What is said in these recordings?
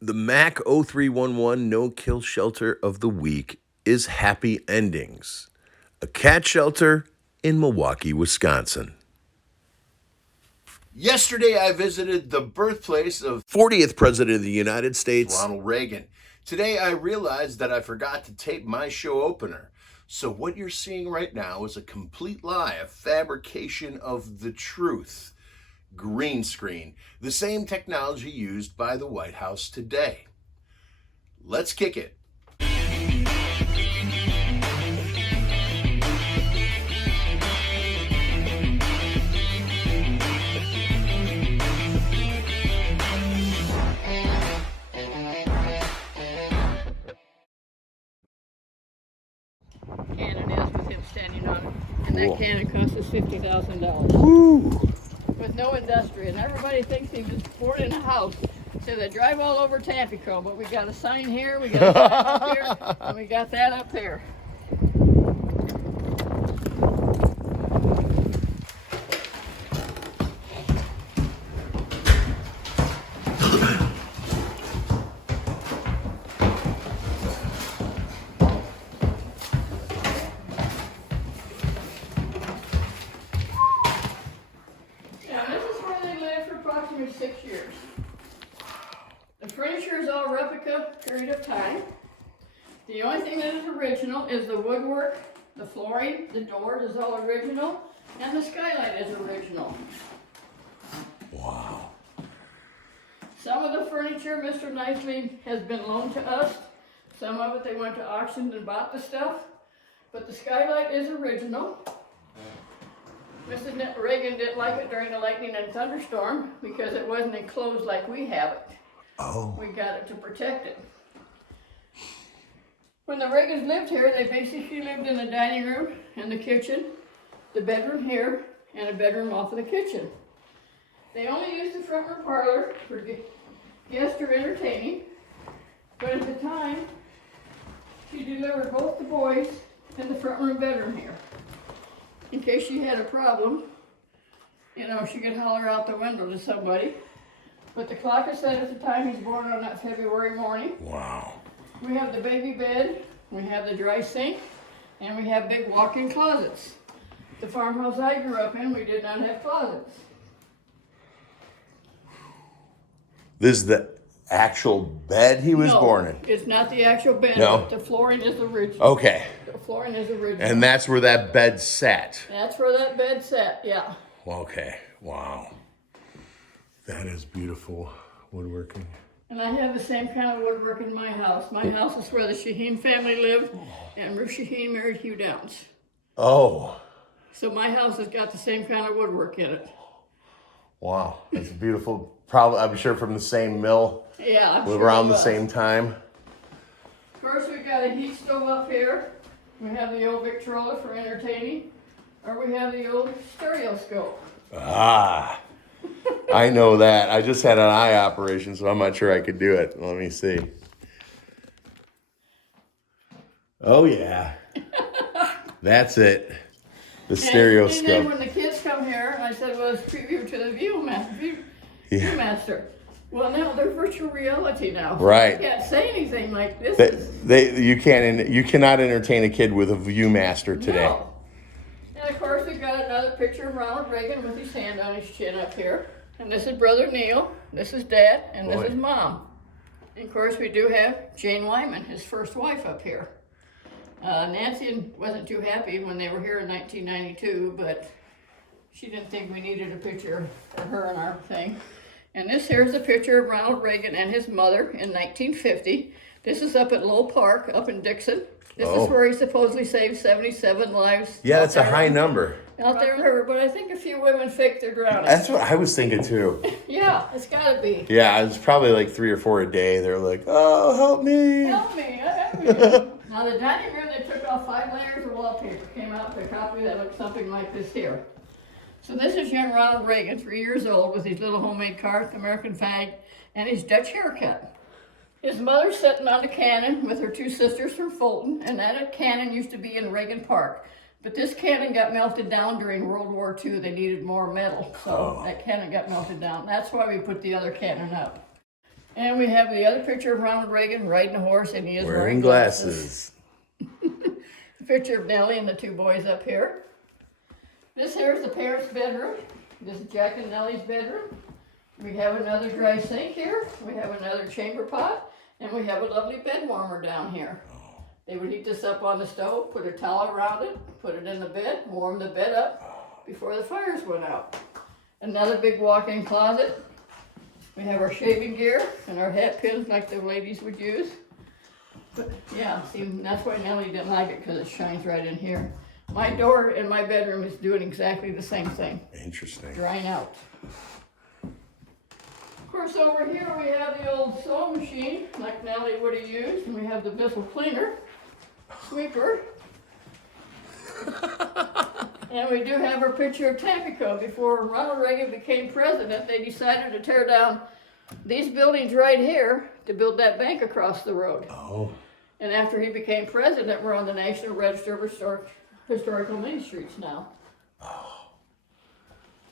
The MAC 0311 no-kill shelter of the week is Happy Endings, a cat shelter in Milwaukee, Wisconsin. Yesterday, I visited the birthplace of 40th President of the United States, Ronald Regan. Today, I realized that I forgot to tape my show opener. So what you're seeing right now is a complete lie, a fabrication of the truth. Green screen, the same technology used by the White House today. Let's kick it. Cannon is with him standing on it. And that cannon cost us $50,000. Woo! With no industry. And everybody thinks he was born in a house. So they drive all over Tampico, but we got a sign here, we got a sign up here, and we got that up here. Approximately 6 years. The furniture is all replica period of time. The only thing that is original is the woodwork, the flooring, the doors is all original, and the skylight is original. Wow. Some of the furniture Mr. Nicely has been loaned to us. Some of it they went to auction and bought the stuff. But the skylight is original. Mrs. Reagan didn't like it during the lightning and thunderstorm because it wasn't enclosed like we have it. Oh. We got it to protect it. When the Reagans lived here, they basically lived in the dining room and the kitchen, the bedroom here, and a bedroom off of the kitchen. They only used the front room parlor for guests or entertaining, but at the time, she delivered both the boys in the front room bedroom here. In case she had a problem, you know, she could holler out the window to somebody. But the clock is set at the time he's born on that February morning. Wow. We have the baby bed, we have the dry sink, and we have big walk-in closets. The farmhouse I grew up in, we did not have closets. This is the actual bed he was born in? It's not the actual bed, No. but the flooring is original. Okay. The flooring is original. And that's where that bed sat? That's where that bed sat, yeah. Okay. Wow. That is beautiful woodworking. And I have the same kind of woodwork in my house. My house is where the Shaheen family lived, and Ruth Shaheen married Hugh Downs. Oh. So my house has got the same kind of woodwork in it. Wow. That's beautiful. Probably, I'm sure from the same mill. Yeah. Around the same time. Of course, we've got a heat stove up here. We have the old Victrola for entertaining, or we have the old stereoscope. Ah. I know that. I just had an eye operation, so I'm not sure I could do it. Let me see. Oh, yeah. That's it. The stereoscope. And then when the kids come here, I said, well, it's preview to the Viewmaster. Well, now they're virtual reality now. Right. You can't say anything like this. You cannot entertain a kid with a Viewmaster today. No. And of course, we've got another picture of Ronald Reagan with his hand on his chin up here. And this is Brother Neil, this is Dad, and this is Mom. And of course, we do have Jane Wyman, his first wife, up here. Nancy wasn't too happy when they were here in 1992, but she didn't think we needed a picture of her in our thing. And this here is a picture of Ronald Reagan and his mother in 1950. This is up at Lowell Park, up in Dixon. This is where he supposedly saved 77 lives. Yeah, that's a high number. Out there in the river, but I think a few women faked their drowning. That's what I was thinking too. Yeah, it's gotta be. Yeah, it's probably like 3 or 4 a day. They're like, oh, help me. Help me, help me. Now the dining room, they took off 5 layers of wallpaper. Came out with a copy that looked something like this here. So this is young Ronald Reagan, 3 years old, with his little homemade cart, American flag, and his Dutch haircut. His mother's sitting on a cannon with her 2 sisters from Fulton, and that cannon used to be in Reagan Park. But this cannon got melted down during World War II. They needed more metal, so that cannon got melted down. That's why we put the other cannon up. And we have the other picture of Ronald Reagan riding a horse, and he is Wearing glasses. The picture of Nellie and the two boys up here. This here is the parents' bedroom. This is Jack and Nellie's bedroom. We have another dry sink here. We have another chamber pot. And we have a lovely bed warmer down here. They would heat this up on the stove, put a towel around it, put it in the bed, warm the bed up before the fires went out. Another big walk-in closet. We have our shaving gear and our hat pins like the ladies would use. But yeah, see, that's why Nellie didn't like it, because it shines right in here. My door in my bedroom is doing exactly the same thing. Interesting. Drying out. Of course, over here we have the old sewing machine, like Nellie would have used, and we have the Bissell cleaner, sweeper. And we do have our picture of Tampico. Before Ronald Reagan became president, they decided to tear down these buildings right here to build that bank across the road. Oh. And after he became president, we're on the National Register of Historical Main Streets now. Oh.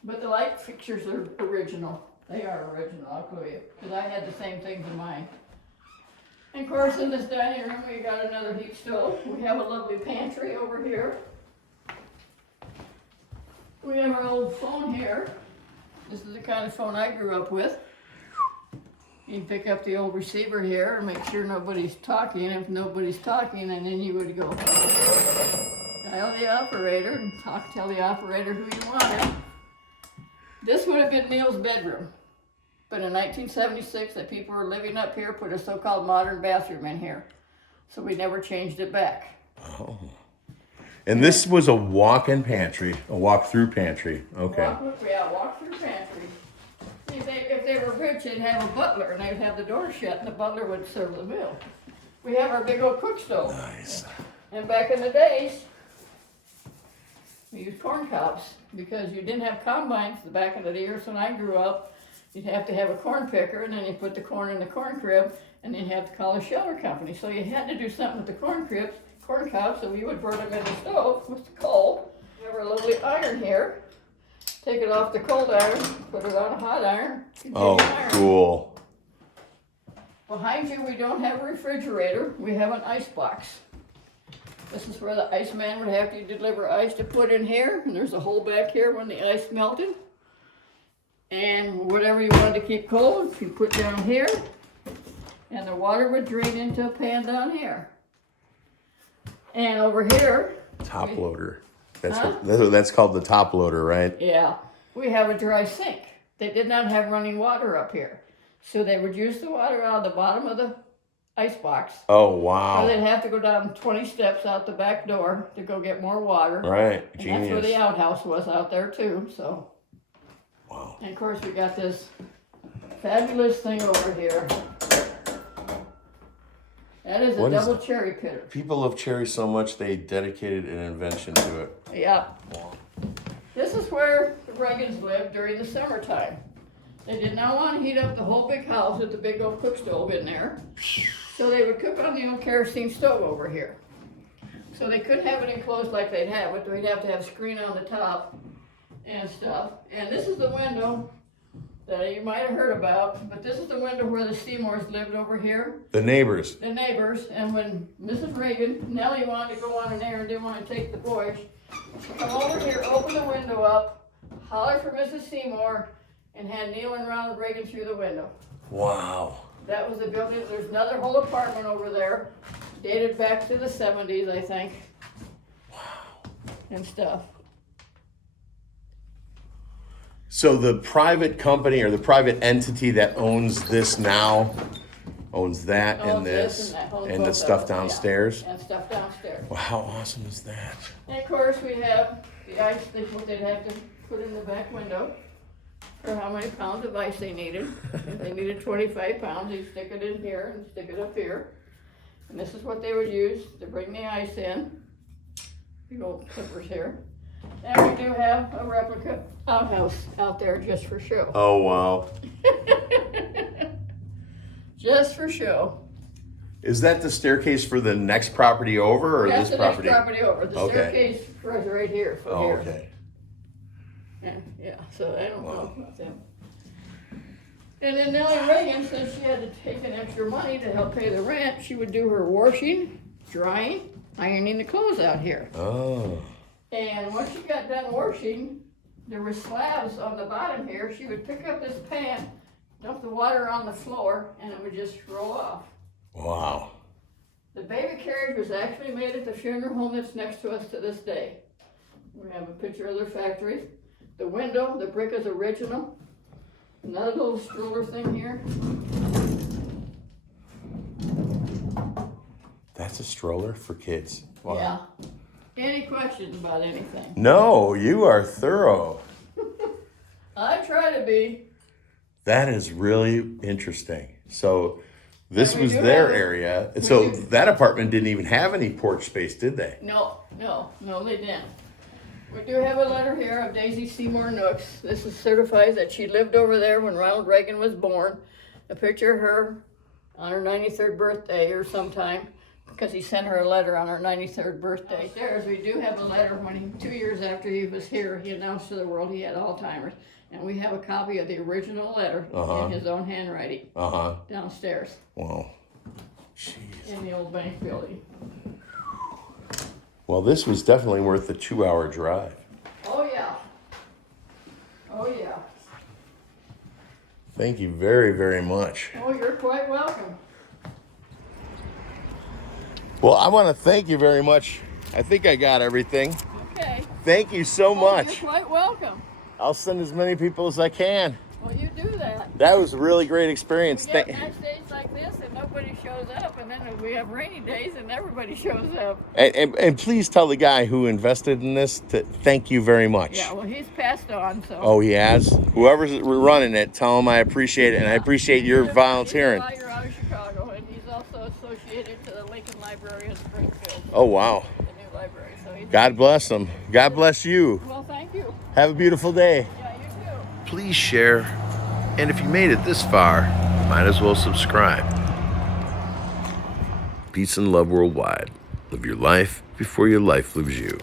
But the light fixtures are original. They are original, I'll tell you, because I had the same things in mine. And of course, in this dining room, we got another heat stove. We have a lovely pantry over here. We have our old phone here. This is the kind of phone I grew up with. You can pick up the old receiver here and make sure nobody's talking. If nobody's talking, and then you would go dial the operator and tell the operator who you wanted. This would have been Neil's bedroom. But in 1976, the people who were living up here put a so-called modern bathroom in here. So we never changed it back. Oh. And this was a walk-in pantry, a walk-through pantry. Okay. Walk-through pantry. If they were rich, they'd have a butler, and they'd have the door shut, and the butler would serve the meal. We have our big old cook stove. Nice. And back in the days, we used corn cobs, because you didn't have combines. Back in the years when I grew up, you'd have to have a corn picker, and then you put the corn in the corn crib, and then you have to call a shelter company. So you had to do something with the corn cobs, so we would burn them in the stove with the coal. We have our lovely iron here. Take it off the cold iron, put it on a hot iron. Oh, cool. Behind you, we don't have a refrigerator. We have an ice box. This is where the iceman would have to deliver ice to put in here. And there's a hole back here when the ice melted. And whatever you wanted to keep cold, you put down here. And the water would drain into a pan down here. And over here, top loader. That's called the top loader, right? Yeah. We have a dry sink. They did not have running water up here. So they would use the water out of the bottom of the ice box. Oh, wow. So they'd have to go down 20 steps out the back door to go get more water. Right. And Genius. that's where the outhouse was out there too, so. Wow. And of course we got this fabulous thing over here. That is a double cherry pitter. People love cherry so much they dedicated an invention to it. Yeah. This is where the Reagans lived during the summertime. They did not want to heat up the whole big house with the big old cook stove in there. So they would cook on the old kerosene stove over here. So they couldn't have it enclosed like they'd have it. They'd have to have a screen on the top and stuff. And this is the window that you might have heard about, but this is the window where the Seymours lived over here. The neighbors. The neighbors, and when Mrs. Reagan, Nellie wanted to go on an air and didn't want to take the boys, she'd come over here, open the window up, holler for Mrs. Seymour, and had Neil and Ronald Reagan through the window. Wow. That was the building. There's another whole apartment over there, dated back to the 70s, I think. Wow. And stuff. So the private company or the private entity that owns this now owns that and this and the stuff downstairs? Yeah, and stuff downstairs. Well, how awesome is that? And of course we have the ice they'd have to put in the back window for how many pounds of ice they needed. If they needed 25 pounds, they'd stick it in here and stick it up here. And this is what they would use to bring the ice in. Big old clippers here. And we do have a replica outhouse out there just for show. Oh, wow. Just for show. Is that the staircase for the next property over or That's this the property? next property over. The staircase was right here. From here. Okay. Yeah, so I don't know about them. And then Nellie Reagan, since she had to take in extra money to help pay the rent, she would do her washing, drying, ironing the clothes out here. Oh. And once she got done washing, there were slabs on the bottom here. She would pick up this pan, dump the water on the floor, and it would just roll off. Wow. The baby carriage was actually made at the funeral home that's next to us to this day. We have a picture of their factory. The window, the brick is original. Another little stroller thing here. That's a stroller for kids. Wow. Yeah. Any questions about anything? No, you are thorough. I try to be. That is really interesting. So this And we was do their have a- area. we So do- that apartment didn't even have any porch space, did they? No, they didn't. We do have a letter here of Daisy Seymour Nooks. This is certifies that she lived over there when Ronald Reagan was born. A picture of her on her 93rd birthday or sometime, because he sent her a letter on her 93rd birthday. Downstairs, we do have a letter when he, 2 years after he was here, he announced to the world he had Alzheimer's. And we have a copy of the original letter in his own handwriting downstairs Wow. Jeez. in the old bank building. Well, this was definitely worth the 2-hour drive. Oh, yeah. Oh, yeah. Thank you very, very much. Oh, you're quite welcome. Well, I want to thank you very much. I think I got everything. Okay. Thank you so Oh, much. you're quite welcome. I'll send as many people as I can. Well, you do that. That was a really great We experience. get nice days like this and nobody shows up, and then we have rainy days and everybody shows up. And please tell the guy who invested in this to thank you very much. Yeah, well, he's passed on, so. Oh, he has? Whoever's running it, tell him I appreciate it, and I appreciate your volunteering. He's a lawyer out of Chicago, and he's also associated to the Lincoln Library in Springfield, Oh, wow. the new library. So he's, God bless him. God bless you. well, thank you. Have a beautiful day. Yeah, you too. Please share. And if you made it this far, might as well subscribe. Peace and love worldwide. Live your life before your life lives you.